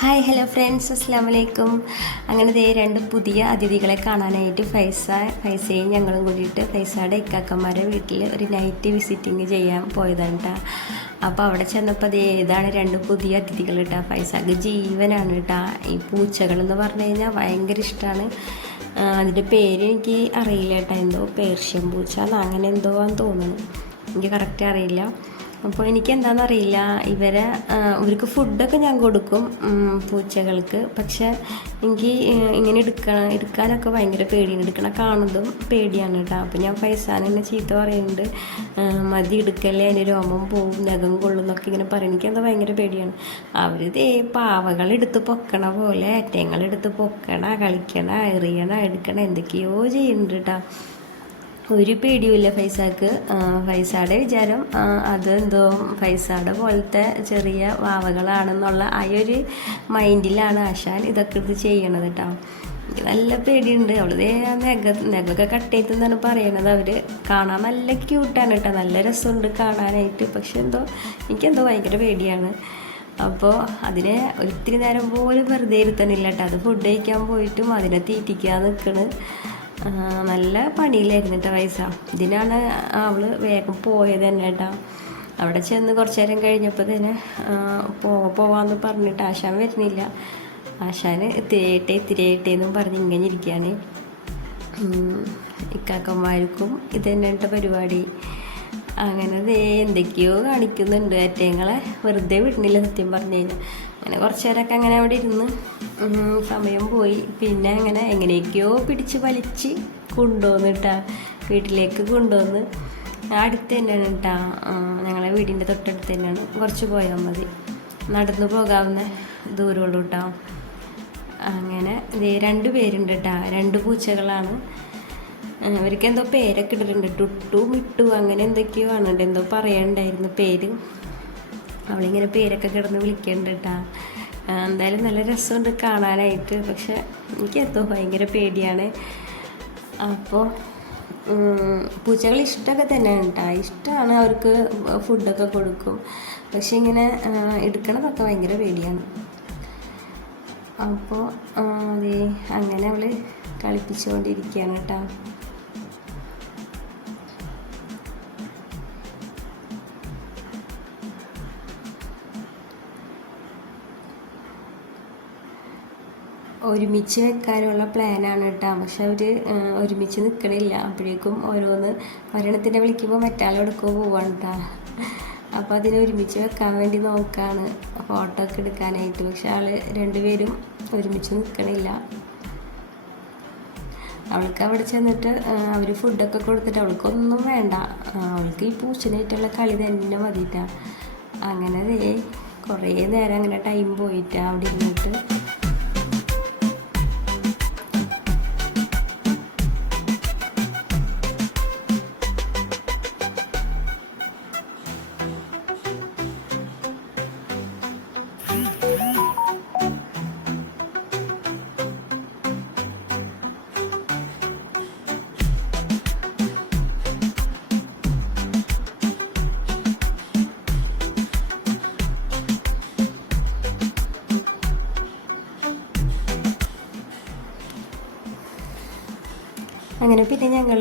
Hi hello friends അസ്സാം വലൈക്കും അങ്ങനെ ദേ രണ്ട് പുതിയ അതിഥികളെ കാണാനായിട്ട് ഫൈസ ഫൈസയും ഞങ്ങളും കൂടിയിട്ട് ഫൈസയുടെ ഇക്കാക്കന്മാരെ വീട്ടിൽ ഒരു നൈറ്റ് വിസിറ്റിംഗ് ചെയ്യാൻ പോയതാണ് കേട്ടോ അപ്പോൾ അവിടെ ചെന്നപ്പോൾ ദേ ഇതാണ് രണ്ട് പുതിയ അതിഥികൾ കേട്ടോ ഫൈസക്ക് ജീവനാണ് കേട്ടോ ഈ പൂച്ചകളെന്ന് പറഞ്ഞു കഴിഞ്ഞാൽ ഭയങ്കര ഇഷ്ടമാണ് അതിന്റെ പേര് എനിക്ക് അറിയില്ല കേട്ടോ എന്തോ പേർഷ്യൻ പൂച്ച അങ്ങനെ എന്തോ ആണെന്ന് തോന്നുന്നു. എനിക്ക് കറക്റ്റ് അറിയില്ല. അപ്പോൾ എനിക്ക് എന്താണെന്നറിയില്ല ഇവരെ ഇവർക്ക് ഫുഡൊക്കെ ഞാൻ കൊടുക്കും പൂച്ചകൾക്ക്. പക്ഷെ എനിക്ക് ഇങ്ങനെ എടുക്കണം എടുക്കാനൊക്കെ ഭയങ്കര പേടിയാണ് എടുക്കണം കാണുന്നതും പേടിയാണ് കേട്ടോ. അപ്പോൾ ഞാൻ പൈസാൻ എന്നെ ചീത്ത പറയുന്നുണ്ട്. മതി എടുക്കല്ലേ അതിന്റെ രോമം പോവും നഖം കൊള്ളും എന്നൊക്കെ ഇങ്ങനെ പറയും. എനിക്കെന്താ ഭയങ്കര പേടിയാണ്. അവർ ദേ പാവകൾ എടുത്ത് പൊക്കണ പോലെ അറ്റങ്ങളെടുത്ത് പൊക്കണ കളിക്കണ എറിയണ എടുക്കണ എന്തൊക്കെയോ ചെയ്യുന്നുണ്ട് കേട്ടോ. ഒരു പേടിയുമില്ല ഫൈസാക്ക്. ഫൈസയുടെ വിചാരം അതെന്തോ ഫൈസയുടെ പോലത്തെ ചെറിയ വാവകളാണെന്നുള്ള ആ ഒരു മൈൻഡിലാണ് ആശാൻ ഇതൊക്കെ ഇത് ചെയ്യണത് കേട്ടോ നല്ല പേടിയുണ്ട്. അവളതേ നെഗ നെഗൊക്കെ കട്ട് ചെയ്തെന്നാണ് പറയണത് അവർ കാണാൻ നല്ല ക്യൂട്ടാണ് കേട്ടോ നല്ല രസമുണ്ട് കാണാനായിട്ട്. പക്ഷെ എന്തോ എനിക്കെന്തോ ഭയങ്കര പേടിയാണ്. അപ്പോൾ അതിനെ ഒത്തിരി നേരം പോലും വെറുതെ ഇരുത്തണില്ല കേട്ടോ അത് ഫുഡ് കഴിക്കാൻ പോയിട്ടും അതിനെ തീറ്റിക്കാൻ നിൽക്കണ് നല്ല പണിയിലായിരുന്നു കേട്ടോ പൈസ ഇതിനാണ് അവൾ വേഗം പോയത് തന്നെ കേട്ടോ അവിടെ ചെന്ന് കുറച്ച് നേരം കഴിഞ്ഞപ്പോൾ തന്നെ പോ പോവാന്ന് പറഞ്ഞിട്ട് ആശാൻ വരുന്നില്ല. ആശാൻ തിരയട്ടെ തിരയട്ടെ എന്നും പറഞ്ഞ് ഇങ്ങനെ ഇരിക്കുകയാണ് ഇക്കാക്കന്മാർക്കും ഇത് തന്നെ പരിപാടി. അങ്ങനെ എന്തൊക്കെയോ കാണിക്കുന്നുണ്ട്. ഏറ്റങ്ങളെ വെറുതെ വിടുന്നില്ല സത്യം പറഞ്ഞു കഴിഞ്ഞാൽ അങ്ങനെ കുറച്ച് നേരമൊക്കെ അങ്ങനെ അവിടെ ഇരുന്ന് സമയം പോയി. പിന്നെ അങ്ങനെ എങ്ങനെയൊക്കെയോ പിടിച്ച് വലിച്ച് കൊണ്ടുവന്നിട്ടാ വീട്ടിലേക്ക് കൊണ്ടുവന്ന്. അടുത്ത് തന്നെയാണ് കേട്ടാ ഞങ്ങളെ വീടിന്റെ തൊട്ടടുത്ത് തന്നെയാണ്. കുറച്ച് പോയാൽ മതി. നടന്നു പോകാവുന്ന ദൂരമുള്ളൂ കേട്ടോ അങ്ങനെ ഇതേ രണ്ട് പേരുണ്ട് കേട്ടോ രണ്ട് പൂച്ചകളാണ്. അവർക്ക് എന്തോ പേരൊക്കെ ഇട്ടിട്ടുണ്ട്. ടുട്ടു മിട്ടു അങ്ങനെ എന്തൊക്കെയോ ആണ് എന്തോ പറയണ്ടായിരുന്നു പേര്. അവളിങ്ങനെ പേരൊക്കെ കിടന്ന് വിളിക്കുന്നുണ്ട് കേട്ടാ എന്തായാലും നല്ല രസമുണ്ട് കാണാനായിട്ട്. പക്ഷെ എനിക്ക് എന്തോ ഭയങ്കര പേടിയാണ്. അപ്പോൾ പൂച്ചകൾ ഇഷ്ടമൊക്കെ തന്നെയാണ് കേട്ടോ ഇഷ്ടമാണ് അവർക്ക് ഫുഡൊക്കെ കൊടുക്കും. പക്ഷെ ഇങ്ങനെ എടുക്കണതൊക്കെ ഭയങ്കര പേടിയാണ്. അപ്പോൾ അങ്ങനെ അവൾ കളിപ്പിച്ചുകൊണ്ടിരിക്കുകയാണ് കേട്ടോ ഒരുമിച്ച് വെക്കാനുള്ള പ്ലാനാണ് കേട്ടോ പക്ഷെ അവർ ഒരുമിച്ച് നിൽക്കണില്ല അപ്പോഴേക്കും ഓരോന്ന് ഒരെണ്ണത്തിനെ വിളിക്കുമ്പോൾ മറ്റാളെ എടുക്കുമ്പോൾ പോവാണ് കേട്ടോ അപ്പോൾ അതിനെ ഒരുമിച്ച് വെക്കാൻ വേണ്ടി നോക്കാണ്. ഫോട്ടോ ഒക്കെ എടുക്കാനായിട്ട്. പക്ഷെ ആൾ രണ്ടുപേരും ഒരുമിച്ച് നിൽക്കണില്ല അവൾക്ക് അവിടെ ചെന്നിട്ട് അവർ ഫുഡൊക്കെ കൊടുത്തിട്ട് അവൾക്കൊന്നും വേണ്ട. അവൾക്ക് ഈ പൂച്ചനായിട്ടുള്ള കളി തന്നെ മതിയിട്ടാണ് അങ്ങനെ കുറേ നേരം അങ്ങനെ ടൈം പോയിട്ടാണ് അവിടെ ഇരുന്നിട്ട് അങ്ങനെ പിന്നെ ഞങ്ങൾ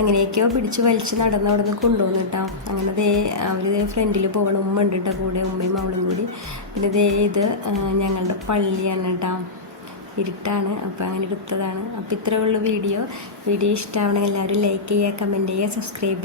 എങ്ങനെയൊക്കെയോ പിടിച്ച് വലിച്ച് നടന്ന് അവിടെ നിന്ന് കൊണ്ടുപോകുന്നു കേട്ടോ. അങ്ങനെ ദേ അവർ ഫ്രണ്ടിൽ പോകണം ഉമ്മ ഉണ്ട് കേട്ടോ കൂടെ ഉമ്മയും അവളും കൂടി. പിന്നെ ദേ ഇത് ഞങ്ങളുടെ പള്ളിയാണ് കേട്ടോ. ഇരുട്ടാണ് അപ്പോൾ അങ്ങനെ എടുത്തതാണ്. അപ്പോൾ ഇത്രയേ ഉള്ളൂ വീഡിയോ. വീഡിയോ ഇഷ്ടമാവണമെങ്കിൽ എല്ലാവരും ലൈക്ക് ചെയ്യുക കമന്റ് ചെയ്യുക സബ്സ്ക്രൈബ്